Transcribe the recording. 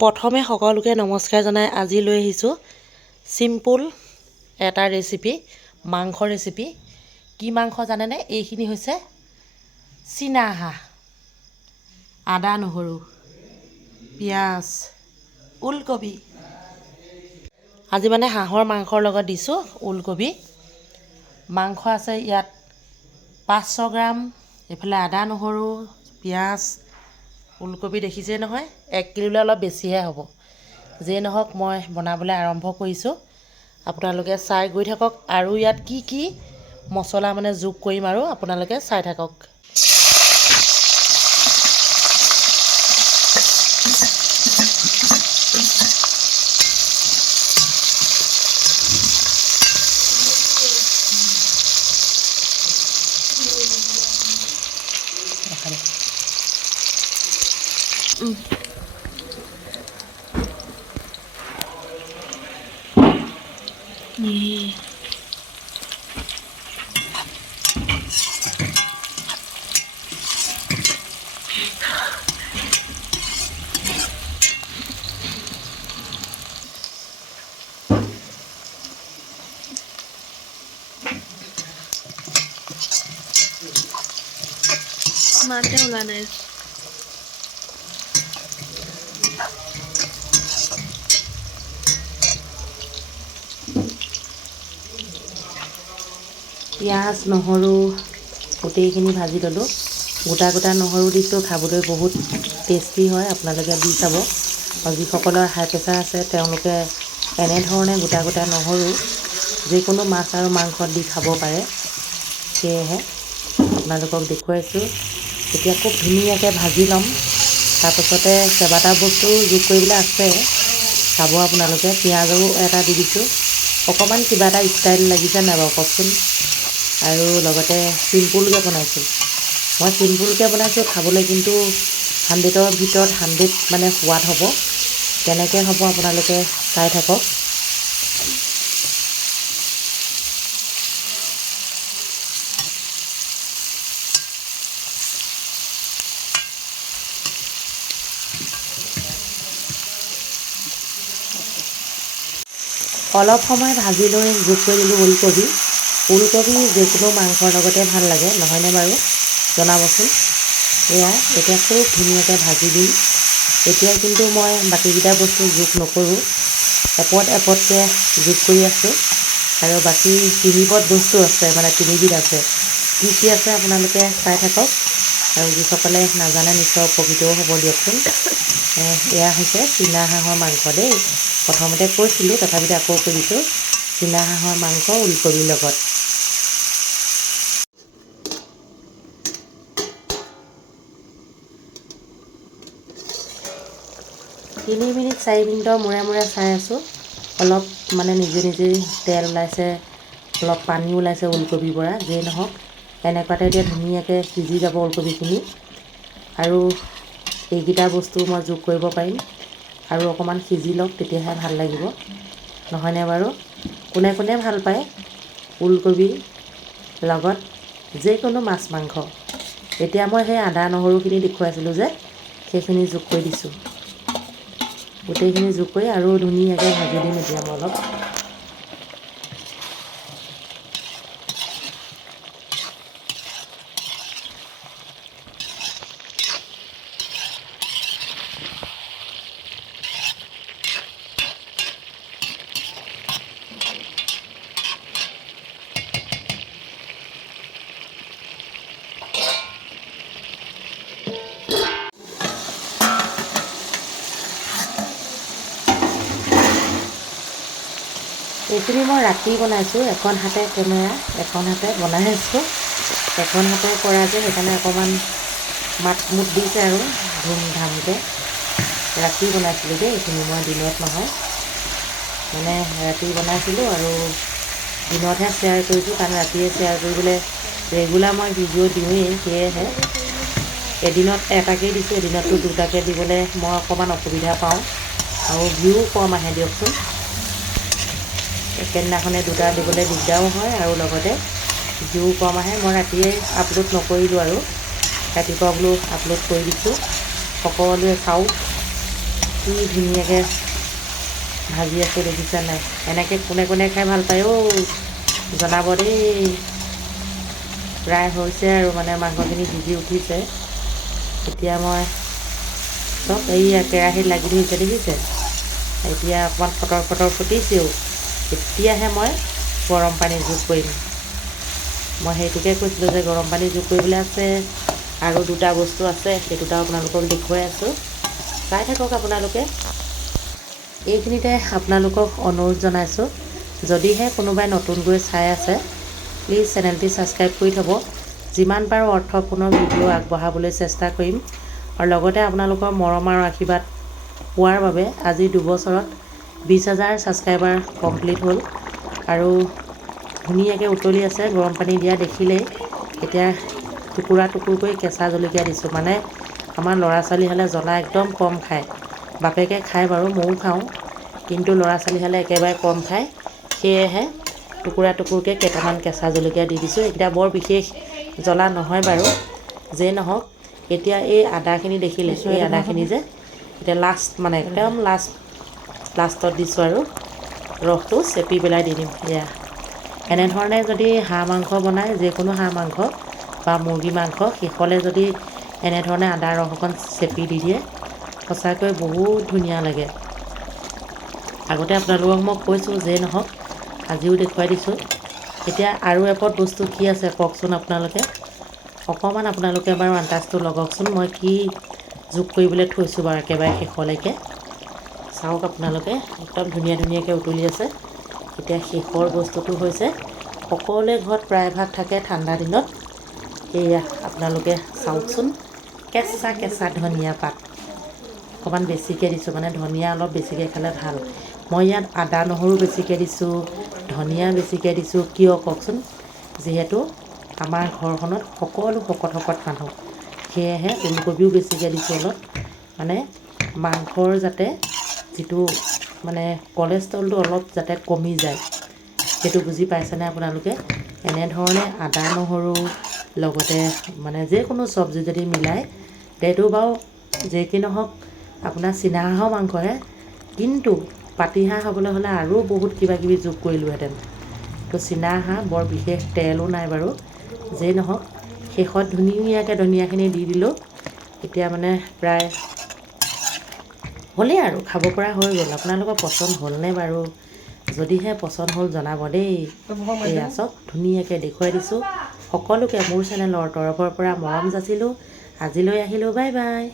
প্ৰথমে সকলোকে নমস্কাৰ জনাই আজি লৈ আহিছোঁ। চিম্পুল এটা ৰেচিপি মাংস ৰেচিপি কি মাংস জানেনে? এইখিনি হৈছে চীনা হাঁহ আদা নহৰু পিঁয়াজ ওলকবি। আজি মানে হাঁহৰ মাংসৰ লগত দিছোঁ ওলকবি। মাংস আছে ইয়াত পাঁচশ গ্ৰাম এইফালে আদা নহৰু পিঁয়াজ ওলকবি দেখিছেই নহয়? এক কিলোলৈ অলপ বেছিহে হ'ব। যিয়ে নহওক মই বনাবলৈ আৰম্ভ কৰিছোঁ। আপোনালোকে চাই গৈ থাকক। আৰু ইয়াত কি কি মছলা মানে যোগ কৰিম আৰু আপোনালোকে চাই থাকক। মাতে ওলা নাই পিঁয়াজ, নহৰু গোটেইখিনি ভাজি ল'লোঁ। গোটা গোটা নহৰু দিছোঁ, খাবলৈ বহুত টেষ্টি হয়, আপোনালোকে দি চাব। আৰু যিসকলৰ হাই প্ৰেছাৰ আছে, তেওঁলোকে এনেধৰণে গোটা গোটা নহৰু যিকোনো মাছ আৰু মাংসত দি খাব পাৰে। সেয়েহে আপোনালোকক দেখুৱাইছোঁ। এতিয়া খুব ধুনীয়াকৈ ভাজি ল'ম। তাৰপাছতে কেইবাটা বস্তু যোগ কৰিবলৈ আছে। চাব আপোনালোকে পিঁয়াজো এটা দি দিছোঁ। অকণমান কিবা এটা ষ্টাইল লাগিছে নাই বাৰু কওকচোন? আৰু লগতে চিম্পুলকৈ বনাইছোঁ। মই চিম্পুলকৈ বনাইছোঁ খাবলৈ কিন্তু হাণ্ড্ৰেডৰ ভিতৰত হাণ্ড্ৰেড মানে সোৱাদ হ'ব। কেনেকৈ হ'ব আপোনালোকে চাই থাকক। অলপ সময় ভাজি লৈ যোগ কৰি দিলোঁ ওলকবি। ওলকবি যিকোনো মাংসৰ লগতে ভালো লাগে, নহয়নে বাৰু? জনাবচোন। এয়া এতিয়া খুব ধুনীয়াকৈ ভাজি দিম। এতিয়া কিন্তু মই বাকীকেইটা বস্তু যোগ নকৰোঁ। এপদ এপদকৈ যোগ কৰি আছোঁ। আৰু বাকী তিনিপদ বস্তু আছে মানে তিনিবিধ আছে। কি কি আছে আপোনালোকে চাই থাকক। আৰু যিসকলে নাজানে নিশ্চয় উপকৃতও হ'ব দিয়কচোন। এয়া হৈছে চীনা হাঁহৰ মাংস দেই। প্ৰথমতে কৈছিলোঁ, তথাপিতো আকৌ কৈছোঁ চীনা হাঁহৰ মাংস ওলকবিৰ লগত। তিনি মিনিট চাৰি মিনিটৰ মূৰে মূৰে চাই আছোঁ। অলপ মানে নিজে নিজেই তেল ওলাইছে, অলপ পানী ওলাইছে ওলকবিৰ পৰা, যিয়ে নহওক। এনেকুৱাতে এতিয়া ধুনীয়াকৈ সিজি যাব ওলকবিখিনি। আৰু এইকেইটা বস্তু মই যোগ কৰিব পাৰিম। আৰু অকণমান সিজি লওক, তেতিয়াহে ভালো লাগিব। নহয়নে বাৰু? কোনে কোনে ভালো পায়? ওলকবিৰ লগত যিকোনো মাছ, মাংস। এতিয়া মই সেই আদা নহৰুখিনি দেখুৱাইছিলোঁ যে, সেইখিনি যোগ কৰি দিছোঁ। গোটেইখিনি যোগ কৰি আৰু ধুনীয়াকৈ ভাজি দিম এতিয়া মই অলপ। এইখিনি মই ৰাতি বনাইছোঁ এখন হাতে কেমেৰা এখন হাতে বনাই আছোঁ। এখন হাতে কৰা যে সেইকাৰণে অকণমান মাত মুত দিছে আৰু ধুমধামকৈ। ৰাতি বনাইছিলোঁ দেই এইখিনি মই দিনত নহয়। মানে ৰাতি বনাইছিলোঁ আৰু দিনতহে শ্বেয়াৰ কৰিছোঁ কাৰণ ৰাতিয়ে শ্বেয়াৰ কৰিবলৈ ৰেগুলাৰ মই ভিডিঅ' দিওঁৱেই সেয়েহে। এদিনত এটাকেই দিছোঁ এদিনততো দুটাকৈ দিবলৈ মই অকণমান অসুবিধা পাওঁ। আৰু ভিউ কম আহে দিয়কচোন। একেদিনাখনে দুটা দিবলৈ দিগদাৰো হয় আৰু লগতে ভিউ কম আহে। মই ৰাতিয়ে আপলোড নকৰিলোঁ আৰু। ৰাতিপুৱা বোলো আপলোড কৰি দিছোঁ। সকলোৱে চাওক কি ধুনীয়াকৈ ভাজি আছে দেখিছা নাই? এনেকৈ কোনে কোনে খাই ভাল পায় অ' জনাব দেই। প্ৰায় হৈছে আৰু মানে মাংসখিনি সিজি উঠিছে। এতিয়া মই চব এইয়া কেৰাহীত লাগি ধৰিছে দেখিছে? এতিয়া অকণমান ফটৰ ফটৰ ফুটিছেও। এতিয়াহে মই গৰম পানী যোগ কৰিম। মই সেইটোকে কৈছিলোঁ যে গৰম পানী যোগ কৰিবলৈ আছে আৰু দুটা বস্তু আছে সেই দুটা আপোনালোকক দেখুৱাই আছোঁ। চাই থাকক আপোনালোকে। এইখিনিতে আপোনালোকক অনুৰোধ জনাইছোঁ যদিহে কোনোবাই নতুনকৈ চাই আছে প্লিজ চেনেলটি ছাবস্ক্ৰাইব কৰি থ'ব। যিমান পাৰোঁ অৰ্থপূৰ্ণ ভিডিঅ' আগবঢ়াবলৈ চেষ্টা কৰিম। আৰু লগতে আপোনালোকৰ মৰম আৰু আশীৰ্বাদ পোৱাৰ বাবে আজি দুবছৰত বিছ হাজাৰ ছাবস্ক্ৰাইবাৰ কমপ্লিট হ'ল আৰু ধুনীয়াকৈ উতলি আছে গৰম পানী দিয়া দেখিলেই। এতিয়া টুকুৰা টুকুৰকৈ কেঁচা জলকীয়া দিছোঁ মানে আমাৰ ল'ৰা ছোৱালী হ'লে জ্বলা একদম কম খায়। বাপেকে খায় বাৰু ময়ো খাওঁ কিন্তু ল'ৰা ছোৱালী হ'লে একেবাৰে কম খায়। সেয়েহে টুকুৰা টুকুৰকৈ কেইটামান কেঁচা জলকীয়া দি দিছোঁ। এইকেইটা বৰ বিশেষ জ্বলা নহয় বাৰু যেই নহওক। এতিয়া এই আদাখিনি দেখিলে এই আদাখিনি যে এতিয়া লাষ্ট মানে একদম লাষ্ট লাষ্টত দিছোঁ আৰু। ৰসটো চেপি পেলাই দি দিম। এয়া। এনেধৰণে যদি হাঁহ মাংস বনায় যিকোনো হাঁহ মাংস বা মুৰ্গী মাংস শেষলৈ যদি এনেধৰণে আদা ৰস অকণ চেপি দি দিয়ে সঁচাকৈ বহুত ধুনীয়া লাগে। আগতে আপোনালোকক মই কৈছোঁ যে নহওক আজিও দেখুৱাই দিছোঁ। এতিয়া আৰু এপদ বস্তু কি আছে কওকচোন আপোনালোকে? অকণমান আপোনালোকে বাৰু আন্দাজটো লগাওকচোন মই কি যোগ কৰিবলৈ থৈছোঁ বাৰু একেবাৰে শেষলৈকে। চাওক আপোনালোকে একদম ধুনীয়া ধুনীয়াকৈ উতলি আছে। এতিয়া শেষৰ বস্তুটো হৈছে সকলোৱে ঘৰত প্ৰায়ভাগ থাকে ঠাণ্ডা দিনত। এয়া আপোনালোকে চাওকচোন, কেঁচা কেঁচা ধনিয়া পাত। অকণমান বেছিকৈ দিছোঁ মানে ধনিয়া অলপ বেছিকৈ খালে ভালো। মই ইয়াত আদা নহৰু বেছিকৈ দিছোঁ, ধনিয়া বেছিকৈ দিছোঁ, কিয় কওকচোন? যিহেতু আমাৰ ঘৰখনত সকলো শকত শকত মানুহ, সেয়েহে ওলকবিও বেছিকৈ দিছোঁ অলপ। মানে মাংসৰ যাতে যিটো মানে কলেষ্ট্ৰলটো অলপ যাতে কমি যায় সেইটো বুজি পাইছেনে আপোনালোকে? এনেধৰণে আদা নহৰু লগতে মানে যিকোনো চব্জি যদি মিলাই সেইটো বাৰু যি কি নহওক আপোনাৰ চীনা হাঁহৰ মাংসহে কিন্তু পাতিহাঁহ হ'বলৈ হ'লে আৰু বহুত কিবা কিবি যোগ কৰিলোঁহেঁতেন। তো চীনা হাঁহ বৰ বিশেষ তেলো নাই বাৰু যেই নহওক শেষত ধুনীয়াকৈ ধনিয়াখিনি দি দিলোঁ। এতিয়া মানে প্ৰায় হ'লেই আৰু খাব পৰা হৈ গ'ল। আপোনালোকৰ পচন্দ হ'লনে বাৰু? যদিহে পচন্দ হ'ল জনাব দেই। এয়া চব ধুনীয়াকৈ দেখুৱাই দিছোঁ। সকলোকে মোৰ চেনেলৰ তৰফৰ পৰা মৰম যাচিলোঁ। আজিলৈ আহিলোঁ বাই বাই।